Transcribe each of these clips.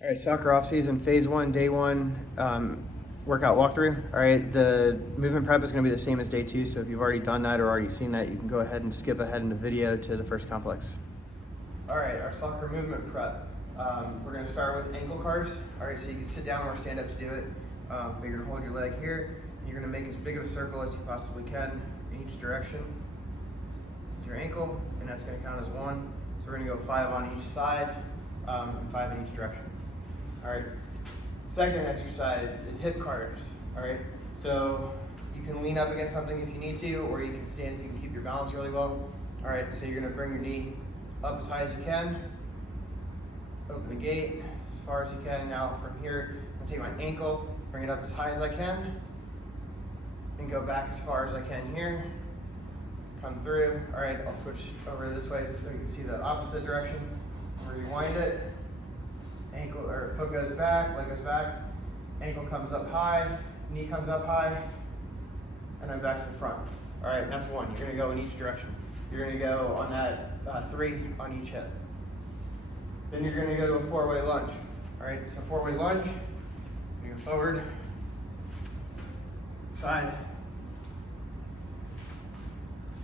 All right, soccer off-season, phase 1, day 1 workout walkthrough. All right, the movement prep is going to be the same as day 2, so if you've already done that or already seen that, you can go ahead and skip ahead in the video to the first complex. All right, our soccer movement prep. We're going to start with ankle CARs. All right, so you can sit down or stand up to do it, but you're going to hold your leg here. And you're going to make as big of a circle as you possibly can in each direction with your ankle, and that's going to count as 1. So we're going to go 5 on each side and 5 in each direction. All right, second exercise is hip CARs. All right, so you can lean up against something if you need to, or you can stand if you can keep your balance really well. All right, so you're gonna bring your knee up as high as you can, open the gate as far as you can. Now from here, I'm gonna take my ankle, bring it up as high as I can, and go back as far as I can here. Come through. All right, I'll switch over this way so you can see the opposite direction. Rewind it. Ankle or foot goes back, leg goes back, ankle comes up high, knee comes up high, and then back to the front. All right, that's 1. You're gonna go in each direction. You're gonna go on that 3 on each hip. Then you're gonna go to a 4-way lunge. All right, so 4-way lunge, you go forward, side,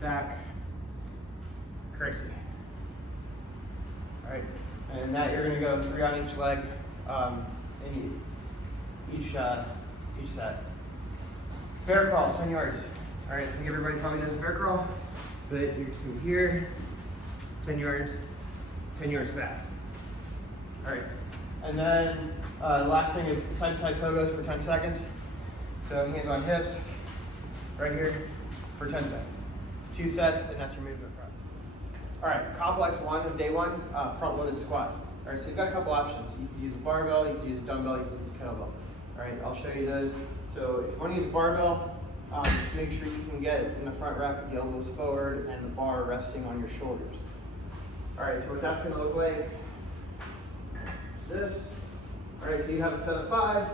back, crazy. All right. And that you're going to go 3 on each leg, in each set. Bear crawl, 10 yards. All right, I think everybody probably knows bear crawl, but you're just going to here, 10 yards, 10 yards back. All right, and then last thing is side-to-side pogos for 10 seconds. So hands on hips, right here, for 10 seconds. 2 sets, and that's your movement prep. All right, complex 1 of day 1, front-loaded squats. All right, so you've got a couple options. You can use a barbell, you can use a dumbbell, you can use a kettlebell. All right, I'll show you those. So if you want to use a barbell, just make sure you can get in the front rack with the elbows forward and the bar resting on your shoulders. All right, so what that's going to look like is this. All right, so you have a set of 5.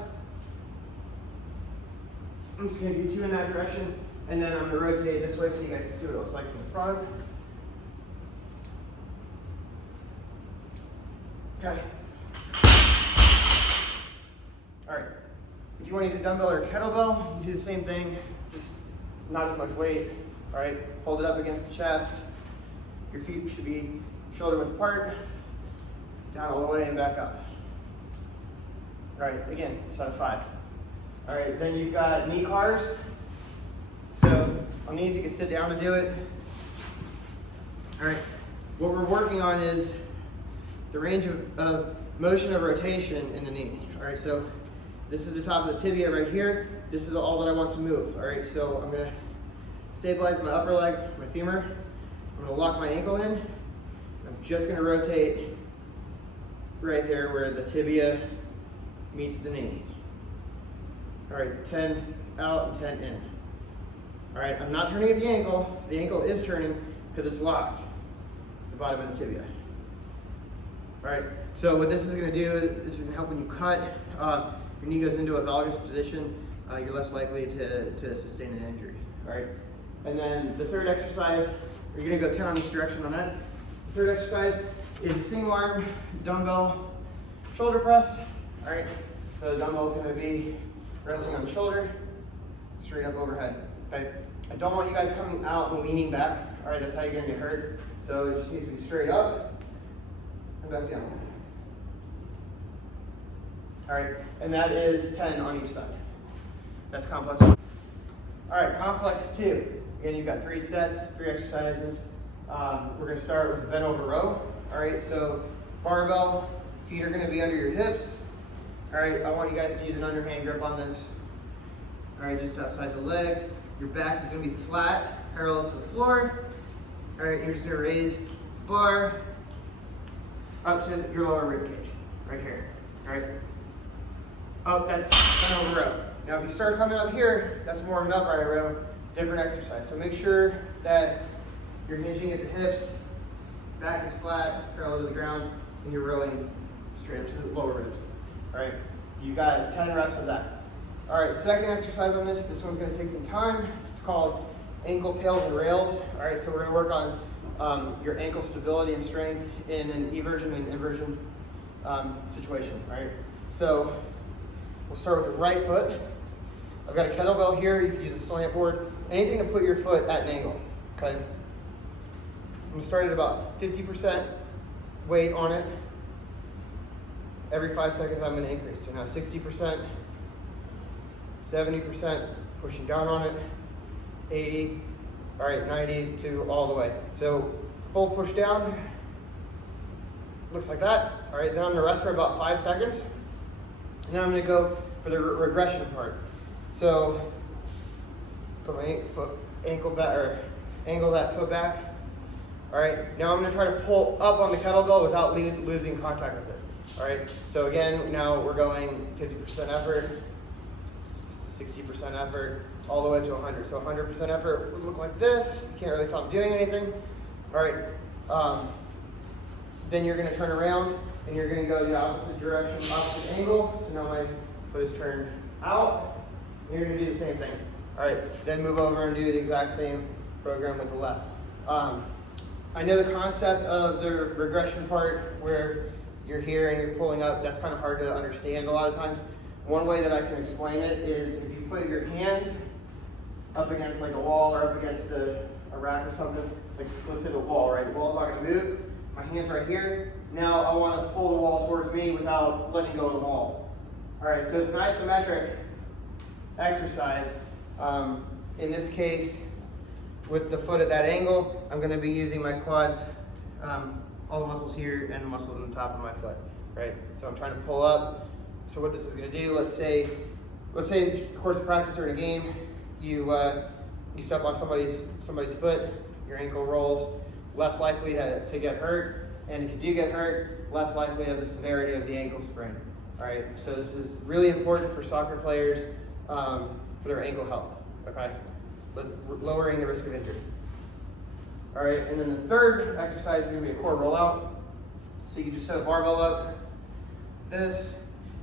I'm just going to do 2 in that direction, and then I'm going to rotate this way so you guys can see what it looks like from the front. Okay. All right. If you want to use a dumbbell or a kettlebell, you do the same thing, just not as much weight. All right. Hold it up against the chest. Your feet should be shoulder width apart, down all the way and back up. All right. Again, set of 5. All right. Then you've got knee CARs. So on these, you can sit down and do it. All right. What we're working on is the range of motion of rotation in the knee. All right, so this is the top of the tibia right here. This is all that I want to move. All right, so I'm gonna stabilize my upper leg, my femur. I'm gonna lock my ankle in. I'm just gonna rotate right there where the tibia meets the knee. All right, 10 out and 10 in. All right, I'm not turning at the ankle. The ankle is turning because it's locked, the bottom of the tibia. All right, so what this is going to do, this is going to help when you cut, your knee goes into a valgus position, you're less likely to sustain an injury. All right, and then the third exercise, you're going to go 10 on each direction on that. The third exercise is a single arm dumbbell shoulder press. All right, so the dumbbell is going to be resting on the shoulder, straight up overhead. Okay, I don't want you guys coming out and leaning back. All right, that's how you're going to get hurt. So it just needs to be straight up. Back down. All right, and that is 10 on each side. That's complex 1. All right, complex 2. Again, you've got 3 sets, 3 exercises. We're going to start with a bent over row. All right, so barbell, feet are going to be under your hips. All right, I want you guys to use an underhand grip on this. All right, just outside the legs. Your back is going to be flat, parallel to the floor. All right, you're just going to raise the bar up to your lower rib cage, right here, all right? Up, that's bent over row. Now if you start coming up here, that's more of an upright row, different exercise. So make sure that you're hinging at the hips, back is flat, parallel to the ground, and you're rowing straight up to the lower ribs, all right? You got 10 reps of that. All right, second exercise on this one's gonna take some time. It's called ankle pails and rails. All right, so we're gonna work on your ankle stability and strength in an eversion and inversion situation, right? So we'll start with the right foot. I've got a kettlebell here. You can use a slant board, anything to put your foot at an angle, okay? I'm gonna start at about 50% weight on it. Every 5 seconds I'm gonna increase. So now 60%, 70%, pushing down on it, 80, all right, 90 to all the way. So full push down, looks like that. All right, then I'm gonna rest for about 5 seconds. And then I'm gonna go for the regression part. So put my foot ankle back, or angle that foot back. All right, now I'm gonna try to pull up on the kettlebell without losing contact with it. All right, so again, now we're going 50% effort, 60% effort, all the way to 100. So 100% effort would look like this. You can't really tell I'm doing anything. All right, then you're gonna turn around and you're gonna go the opposite direction, opposite angle. So now my foot is turned out. And you're gonna do the same thing. All right, then move over and do the exact same program with the left. I know the concept of the regression part where you're here and you're pulling up. That's kind of hard to understand a lot of times. One way that I can explain it is if you put your hand up against like a wall or up against a rack or something, like let's hit a wall, right? The wall's not gonna move. My hand's right here. Now I wanna pull the wall towards me without letting go of the wall. All right, so it's an isometric exercise. In this case, with the foot at that angle, I'm gonna be using my quads, all the muscles here and the muscles on the top of my foot, right? So I'm trying to pull up. So what this is gonna do, let's say in the course of practice or in a game, you step on somebody's foot, your ankle rolls, less likely to get hurt. And if you do get hurt, less likely of the severity of the ankle sprain. All right, so this is really important for soccer players for their ankle health, okay? Lowering the risk of injury. All right, and then the third exercise is gonna be a core rollout. So you can just set a barbell up, this,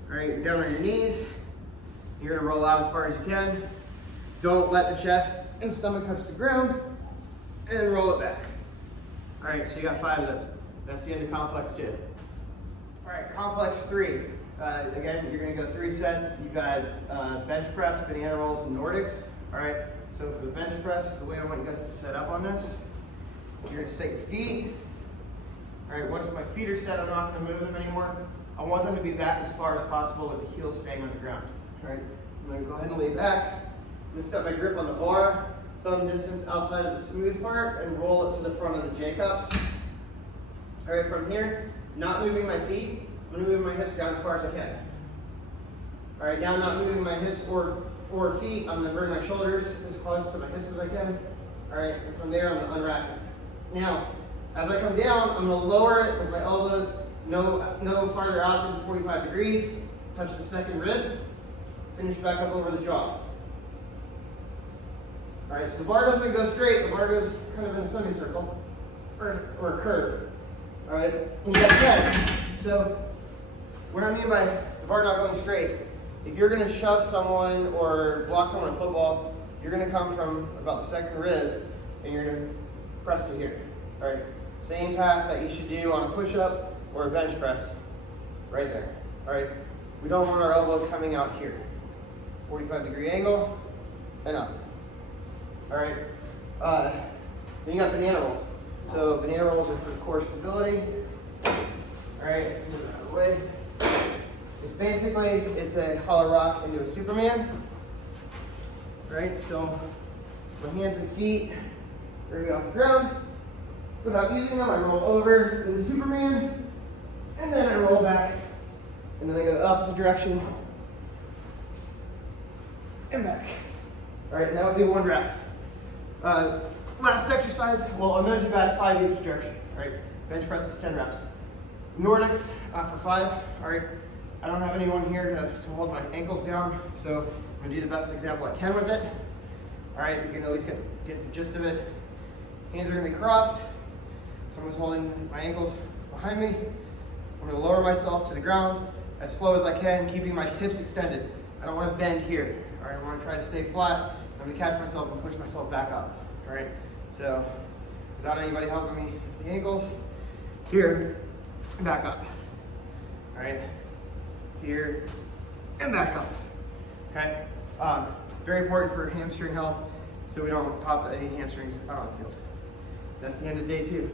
all right, you're down on your knees. You're gonna roll out as far as you can. Don't let the chest and stomach touch the ground, and roll it back. All right, so you got 5 of those. That's the end of complex 2. All right, complex 3. Again, you're gonna go 3 sets. You've got bench press, banana rolls, and Nordics. All right, so for the bench press, the way I want you guys to set up on this, you're gonna set your feet. All right, once my feet are set, I'm not gonna move them anymore. I want them to be back as far as possible with the heels staying on the ground. All right, I'm gonna go ahead and lay back. I'm gonna set my grip on the bar, thumb distance outside of the smooth part, and roll it to the front of the J-cups. All right, from here, not moving my feet, I'm gonna move my hips down as far as I can. All right, now I'm not moving my hips or feet, I'm gonna bring my shoulders as close to my hips as I can. All right, and from there, I'm gonna unrack it. Now, as I come down, I'm gonna lower it with my elbows, no farther out than 45 degrees, touch the second rib, finish back up over the jaw. All right, so the bar doesn't go straight, the bar goes kind of in a semicircle, or a curve. All right, and you got 10. So, what I mean by the bar not going straight, if you're gonna shove someone or block someone in football, you're gonna come from about the second rib, and you're gonna press to here. All right, same path that you should do on a push-up or a bench press, right there. All right, we don't want our elbows coming out here. 45-degree angle, and up. All right, then you got banana rolls. So banana rolls are for core stability. All right, move it out of the way. It's a hollow rock into a Superman. All right, so my hands and feet are gonna be off the ground. Without using them, I roll over in the Superman, and then I roll back, and then I go the opposite direction, and back. All right, and that would be 1 rep. Last exercise, well, on those you've got 5 each direction, all right? Bench press is 10 reps. Nordics for 5, all right? I don't have anyone here to hold my ankles down, so I'm gonna do the best example I can with it. All right, you can at least get the gist of it. Hands are gonna be crossed. Someone's holding my ankles behind me. I'm gonna lower myself to the ground as slow as I can, keeping my hips extended. I don't wanna bend here, all right? I wanna try to stay flat. I'm gonna catch myself and push myself back up, all right? So, without anybody helping me with the ankles, here, back up. All right, here and back up. Okay, very important for hamstring health, so we don't pop any hamstrings out on the field. That's the end of day 2.